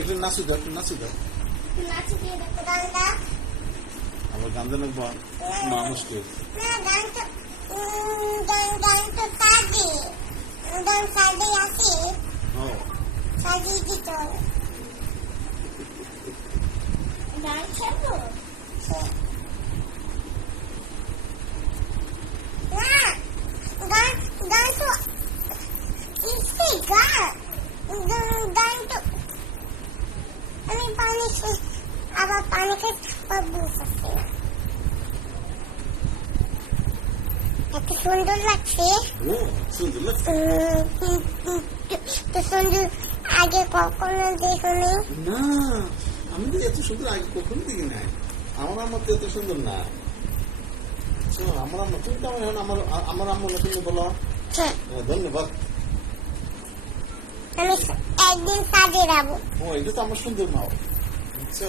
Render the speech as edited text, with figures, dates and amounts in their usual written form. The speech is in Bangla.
একটু নাচু দাও, একটু নাচু দাও। নাচি দিয়ে দেখো গানটা। আবার গান দেন একবার, মা মুশকিল। না গান তো সাজে। গান সাজে আছে। ও সাজিয়ে দিত। গান খেলবো? না গান তো কিসে গান তো আমি পানি আবার পানি খেতে বুঝতে এত সুন্দর লাগছে। ও সুন্দর লাগছে। তো সুন্দর আগে কখনো দেখিনি। না আমি তো এত সুন্দর আগে কখনো দেখি নাই। আমার আম্মা তো এত সুন্দর না। আমার আম্মা, তুমি তো আমার আম্মু না, তুমি বলো। ধন্যবাদ। আমি একদিন সাজে যাবো। ও এটা তো আমার সুন্দর মাও। আচ্ছা